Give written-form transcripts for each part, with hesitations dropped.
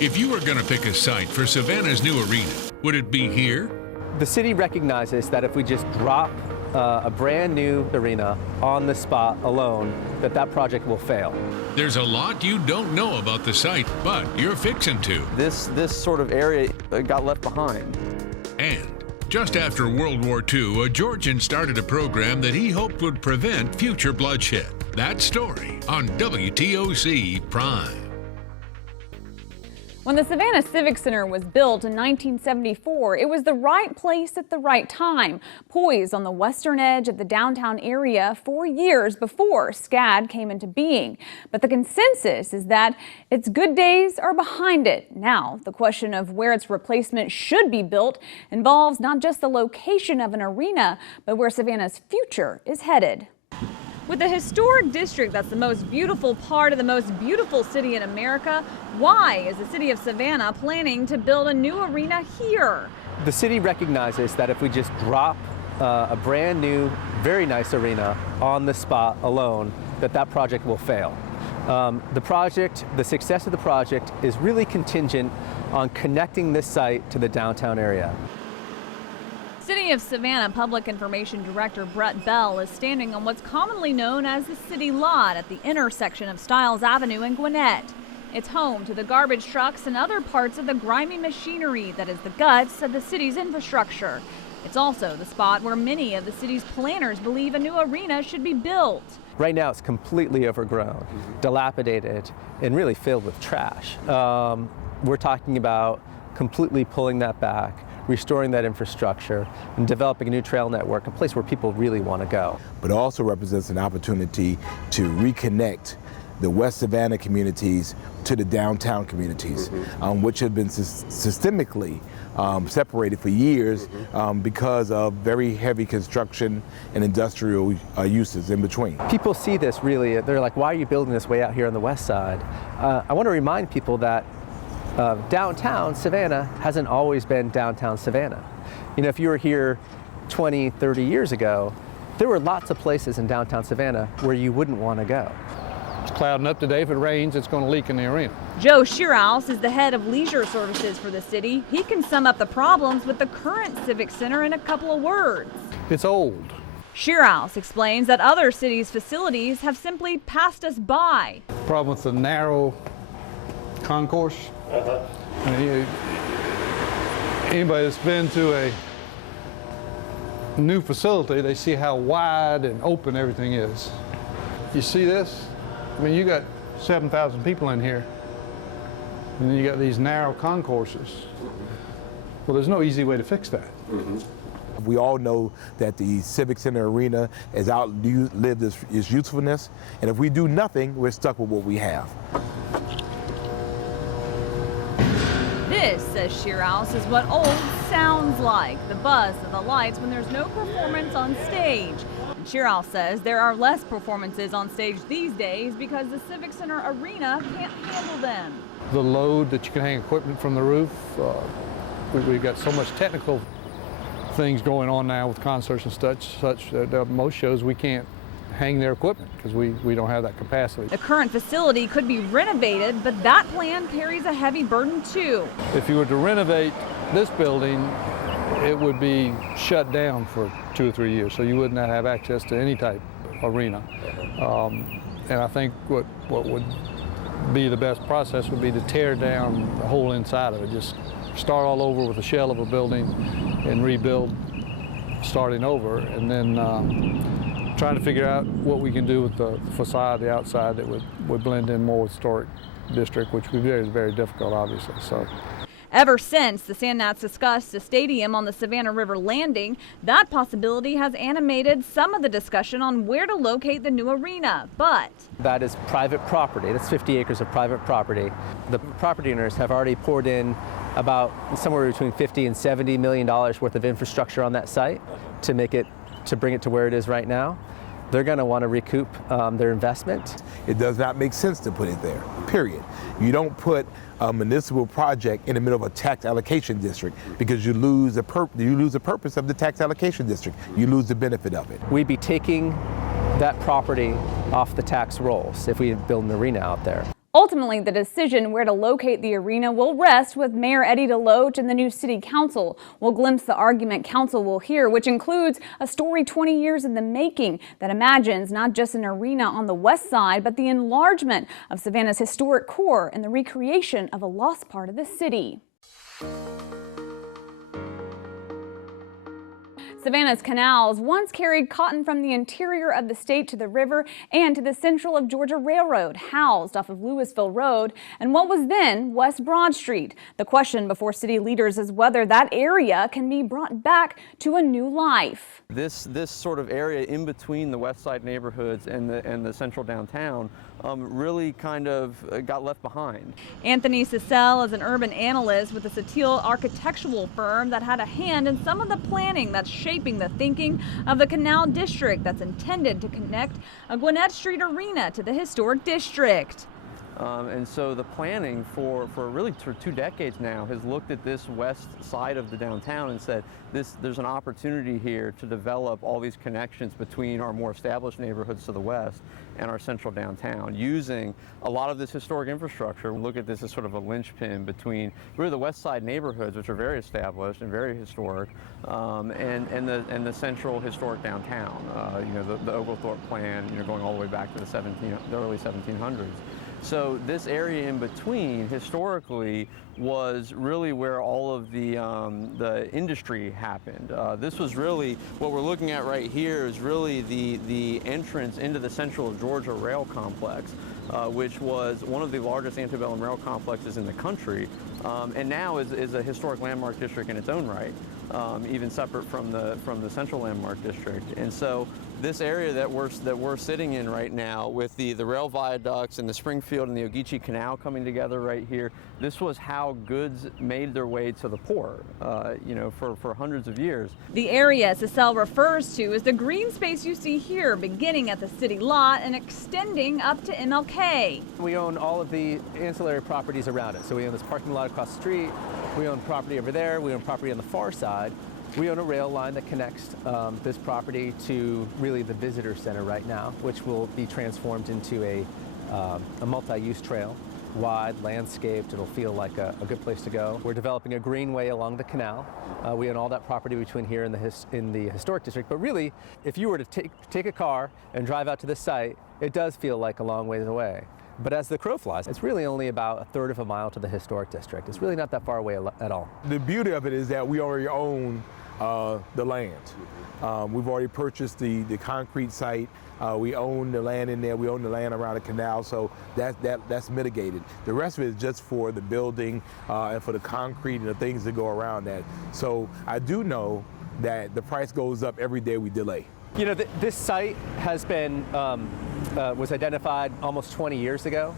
If you were going to pick a site for Savannah's new arena, would it be here? The city recognizes that if we just drop a brand new arena on the spot alone, that project will fail. There's a lot you don't know about the site, but you're fixing to. This sort of area got left behind. And just after World War II, a Georgian started a program that he hoped would prevent future bloodshed. That story on WTOC Prime. When the Savannah Civic Center was built in 1974, it was the right place at the right time, poised on the western edge of the downtown area 4 years before SCAD came into being. But the consensus is that its good days are behind it. Now, the question of where its replacement should be built involves not just the location of an arena, but where Savannah's future is headed. With a historic district that's the most beautiful part of the most beautiful city in America, why is the city of Savannah planning to build a new arena here? The city recognizes that if we just drop a brand new, very nice arena on the spot alone, that project will fail. The success of the project is really contingent on connecting this site to the downtown area. City of Savannah Public Information Director Brett Bell is standing on what's commonly known as the city lot at the intersection of Stiles Avenue and Gwinnett. It's home to the garbage trucks and other parts of the grimy machinery that is the guts of the city's infrastructure. It's also the spot where many of the city's planners believe a new arena should be built. Right now it's completely overgrown, dilapidated, and really filled with trash. We're talking about completely pulling that back, restoring that infrastructure, and developing a new trail network, a place where people really want to go. But it also represents an opportunity to reconnect the West Savannah communities to the downtown communities, which have been systemically separated for years because of very heavy construction and industrial uses in between. People see this really, they're like, why are you building this way out here on the west side? I want to remind people that downtown Savannah hasn't always been downtown Savannah. You know, if you were here 20, 30 years ago, there were lots of places in downtown Savannah where you wouldn't want to go. It's clouding up today. If it rains, it's going to leak in the arena. Joe Shearhouse is the head of leisure services for the city. He can sum up the problems with the current Civic Center in a couple of words. It's old. Shearhouse explains that other cities' facilities have simply passed us by. Problem with the narrow concourse. Anybody that's been to a new facility, they see how wide and open everything is. You see this? I mean, you got 7,000 people in here, and then you got these narrow concourses. Well, there's no easy way to fix that. We all know that the Civic Center Arena has outlived its usefulness, and if we do nothing, we're stuck with what we have. This, says Shearhouse, is what old sounds like, the buzz of the lights when there's no performance on stage. And Shearhouse says there are less performances on stage these days because the Civic Center Arena can't handle them. The load that you can hang equipment from the roof, we've got so much technical things going on now with concerts and such that most shows we can't hang their equipment because we don't have that capacity. The current facility could be renovated, but that plan carries a heavy burden too. If you were to renovate this building, it would be shut down for 2 or 3 years, so you would not have access to any type of arena. And I think what would be the best process would be to tear down the whole inside of it, just start all over with a shell of a building and rebuild starting over, and then trying to figure out what we can do with the facade, the outside, that would blend in more with historic district, which would be very, very difficult, obviously. So. Ever since the Sandgnats discussed a stadium on the Savannah River Landing, that possibility has animated some of the discussion on where to locate the new arena, but that is private property. That's 50 acres of private property. The property owners have already poured in about somewhere between $50 and $70 million worth of infrastructure on that site to bring it to where it is right now. They're going to want to recoup their investment. It does not make sense to put it there, period. You don't put a municipal project in the middle of a tax allocation district because you lose the purpose of the tax allocation district. You lose the benefit of it. We'd be taking that property off the tax rolls if we build an arena out there. Ultimately, the decision where to locate the arena will rest with Mayor Eddie DeLoach and the new city council. We'll glimpse the argument council will hear, which includes a story 20 years in the making that imagines not just an arena on the west side, but the enlargement of Savannah's historic core and the recreation of a lost part of the city. Savannah's canals once carried cotton from the interior of the state to the river and to the Central of Georgia Railroad, housed off of Louisville Road and what was then West Broad Street. The question before city leaders is whether that area can be brought back to a new life. This sort of area in between the west side neighborhoods and the central downtown really kind of got left behind. Anthony Cecile is an urban analyst with the Cecile architectural firm that had a hand in some of the planning that's shaping the thinking of the Canal District that's intended to connect a Gwinnett Street arena to the historic district. And so the planning for really 2 decades now has looked at this west side of the downtown and said there's an opportunity here to develop all these connections between our more established neighborhoods to the west and our central downtown, using a lot of this historic infrastructure. We look at this as sort of a linchpin between really the west side neighborhoods, which are very established and very historic, and the central historic downtown. The Oglethorpe plan, going all the way back to the early 1700s. So this area in between, historically, was really where all of the industry happened. This was really, what we're looking at right here is really the entrance into the Central Georgia Rail Complex, which was one of the largest antebellum rail complexes in the country, and now is a historic landmark district in its own right, even separate from the Central Landmark District. And so this area that we're sitting in right now, with the rail viaducts and the Springfield and the Ogeechee Canal coming together right here, this was how goods made their way to the port, for hundreds of years. The area Cecile refers to is the green space you see here, beginning at the city lot and extending up to MLK. We own all of the ancillary properties around it. So we own this parking lot across the street, we own property over there, we own property on the far side. We own a rail line that connects this property to really the visitor center right now, which will be transformed into a multi-use trail, wide, landscaped. It'll feel like a good place to go. We're developing a greenway along the canal. We own all that property between here and in the historic district. But really, if you were to take a car and drive out to this site, it does feel like a long ways away. But as the crow flies, it's really only about 1/3 of a mile to the historic district. It's really not that far away at all. The beauty of it is that we already own the land. We've already purchased the concrete site. We own the land in there. We own the land around the canal, so that's mitigated. The rest of it is just for the building and for the concrete and the things that go around that. So I do know that the price goes up every day we delay. This site has been was identified almost 20 years ago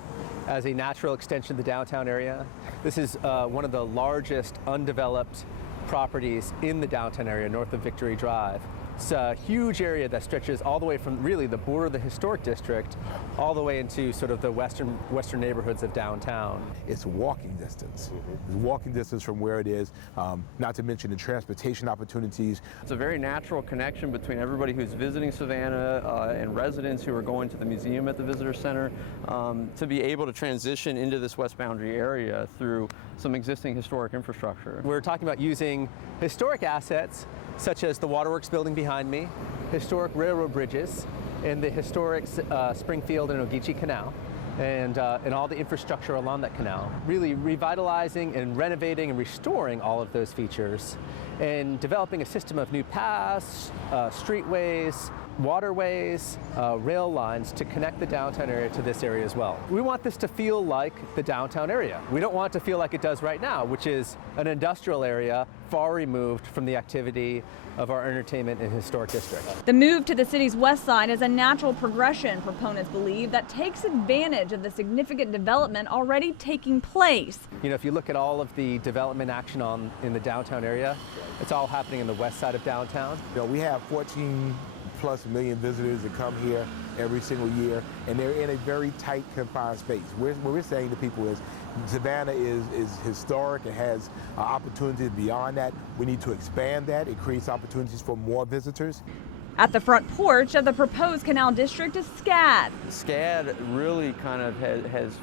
as a natural extension of the downtown area. This is one of the largest undeveloped properties in the downtown area, north of Victory Drive. It's a huge area that stretches all the way from really the border of the historic district all the way into sort of the western neighborhoods of downtown. It's walking distance. It's walking distance from where it is, not to mention the transportation opportunities. It's a very natural connection between everybody who's visiting Savannah and residents who are going to the museum at the visitor center to be able to transition into this west boundary area through some existing historic infrastructure. We're talking about using historic assets such as the waterworks building behind me, historic railroad bridges, and the historic Springfield and Ogeechee Canal, and all the infrastructure along that canal. Really revitalizing and renovating and restoring all of those features, and developing a system of new paths, streetways, waterways, rail lines to connect the downtown area to this area as well. We want this to feel like the downtown area. We don't want it to feel like it does right now, which is an industrial area far removed from the activity of our entertainment and historic district. The move to the city's west side is a natural progression, proponents believe, that takes advantage of the significant development already taking place. If you look at all of the development action in the downtown area, it's all happening in the west side of downtown. We have 14+ million visitors that come here every single year, and they're in a very tight, confined space. What we're saying to people is Savannah is historic. It has opportunities beyond that. We need to expand that. It creates opportunities for more visitors. At the front porch of the proposed canal district is SCAD. SCAD really kind of has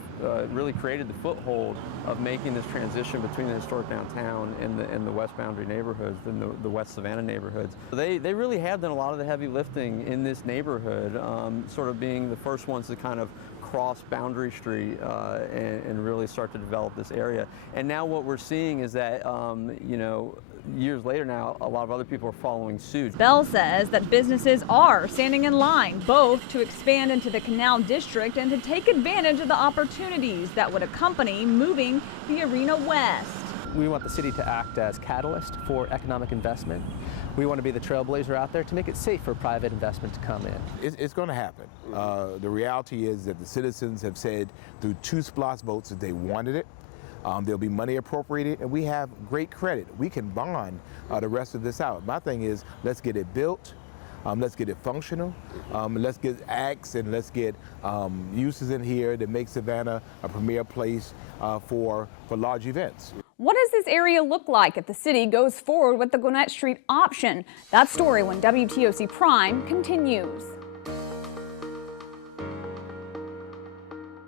really created the foothold of making this transition between the historic downtown and the west boundary neighborhoods and the west Savannah neighborhoods. They really have done a lot of the heavy lifting in this neighborhood, sort of being the first ones to kind of cross Boundary Street and really start to develop this area. And now what we're seeing is that, you know, years later now, a lot of other people are following suit. Bell says that businesses are standing in line, both to expand into the canal district and to take advantage of the opportunities that would accompany moving the arena west. We want the city to act as catalyst for economic investment. We want to be the trailblazer out there to make it safe for private investment to come in. It's going to happen. The reality is that the citizens have said through 2 SPLOST votes that they wanted it. There'll be money appropriated, and we have great credit. We can bond the rest of this out. My thing is, let's get it built, let's get it functional, let's get acts and let's get uses in here that make Savannah a premier place for large events. What does this area look like if the city goes forward with the Gwinnett Street option? That story when WTOC Prime continues.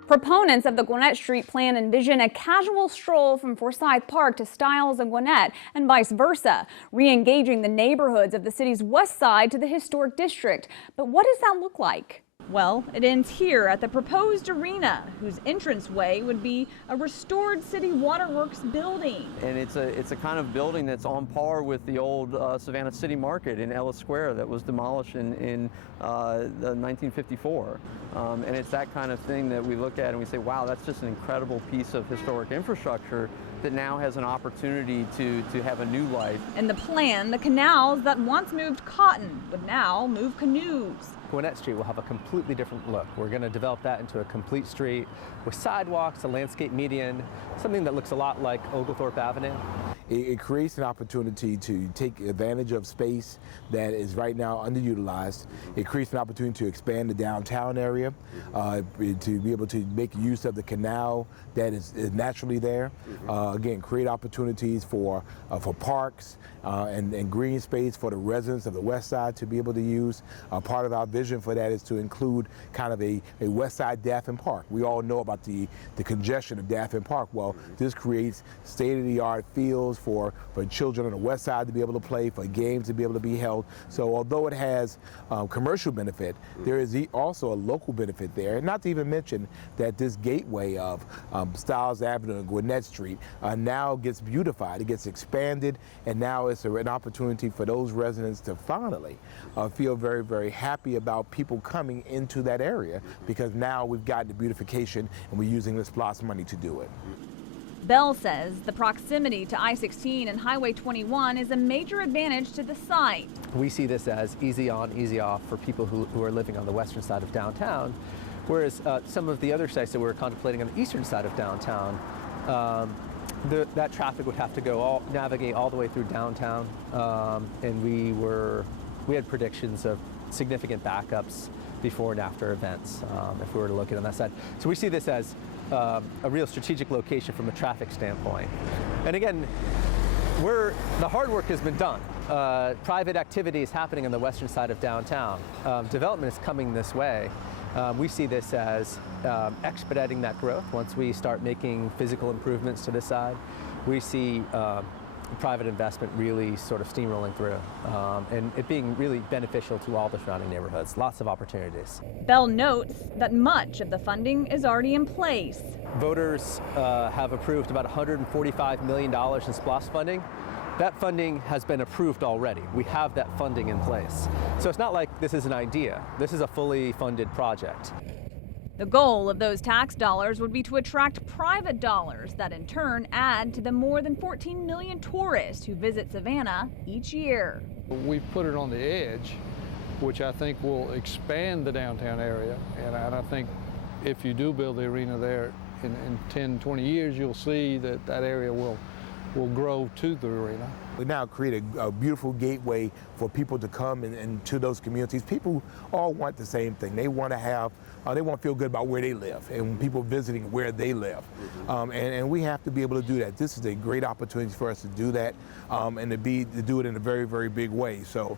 Proponents of the Gwinnett Street plan envision a casual stroll from Forsyth Park to Stiles and Gwinnett and vice versa, re-engaging the neighborhoods of the city's west side to the historic district. But what does that look like? Well, it ends here at the proposed arena, whose entranceway would be a restored city waterworks building. And it's a kind of building that's on par with the old Savannah City Market in Ellis Square that was demolished in 1954. And it's that kind of thing that we look at and we say, wow, that's just an incredible piece of historic infrastructure that now has an opportunity to have a new life. In the plan, the canals that once moved cotton would now move canoes. Gwinnett Street will have a completely different look. We're going to develop that into a complete street with sidewalks, a landscape median, something that looks a lot like Oglethorpe Avenue. It creates an opportunity to take advantage of space that is right now underutilized. It creates an opportunity to expand the downtown area, to be able to make use of the canal that is naturally there. Again, create opportunities for parks and green space for the residents of the west side to be able to use. Part of our vision for that is to include kind of a west side Daffin Park. We all know about the congestion of Daffin Park. Well, this creates state-of-the-art fields for children on the west side to be able to play, for games to be able to be held. So although it has commercial benefit, there is also a local benefit there. And not to even mention that this gateway of Stiles Avenue and Gwinnett Street now gets beautified. It gets expanded, and now it's an opportunity for those residents to finally feel very, very happy about people coming into that area, because now we've gotten the beautification and we're using this SPLOST money to do it. Bell says the proximity to I-16 and Highway 21 is a major advantage to the site. We see this as easy on, easy off for people who are living on the western side of downtown, whereas some of the other sites that we're contemplating on the eastern side of downtown, that traffic would have to navigate all the way through downtown, and we had predictions of significant backups before and after events if we were to look at it on that side. So we see this as a real strategic location from a traffic standpoint. And again, the hard work has been done. Private activity is happening on the western side of downtown. Development is coming this way. We see this as expediting that growth. Once we start making physical improvements to this side, we see private investment really sort of steamrolling through, and it being really beneficial to all the surrounding neighborhoods. Lots of opportunities. Bell notes that much of the funding is already in place. Voters have approved about $145 million in SPLOST funding. That funding has been approved already. We have that funding in place. So it's not like this is an idea. This is a fully funded project. The goal of those tax dollars would be to attract private dollars that in turn add to the more than 14 million tourists who visit Savannah each year. We put it on the edge, which I think will expand the downtown area. And I think if you do build the arena there in 10, 20 years, you'll see that area will grow to the arena. We now create a beautiful gateway for people to come and to those communities. People all want the same thing. They want to feel good about where they live and people visiting where they live. And we have to be able to do that. This is a great opportunity for us to do that and to do it in a very, very big way. So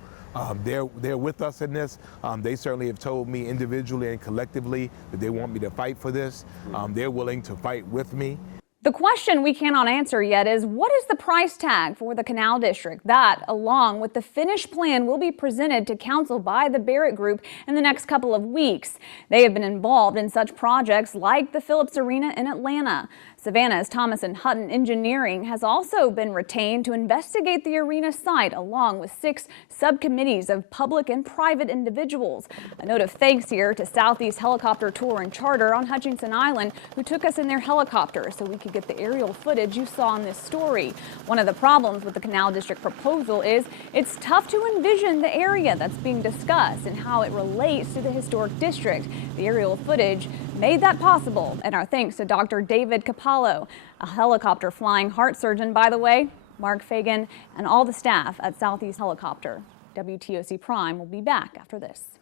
They're with us in this. They certainly have told me individually and collectively that they want me to fight for this. They're willing to fight with me. The question we cannot answer yet is, what is the price tag for the Canal District? That, along with the finished plan, will be presented to Council by the Barrett Group in the next couple of weeks. They have been involved in such projects like the Phillips Arena in Atlanta. Savannah's Thomas & Hutton Engineering has also been retained to investigate the arena site, along with 6 subcommittees of public and private individuals. A note of thanks here to Southeast Helicopter Tour and Charter on Hutchinson Island, who took us in their helicopter so we could get the aerial footage you saw in this story. One of the problems with the Canal District proposal is it's tough to envision the area that's being discussed and how it relates to the historic district. The aerial footage made that possible, and our thanks to Dr. David Capallo, a helicopter flying heart surgeon, by the way, Mark Fagan, and all the staff at Southeast Helicopter. WTOC Prime will be back after this.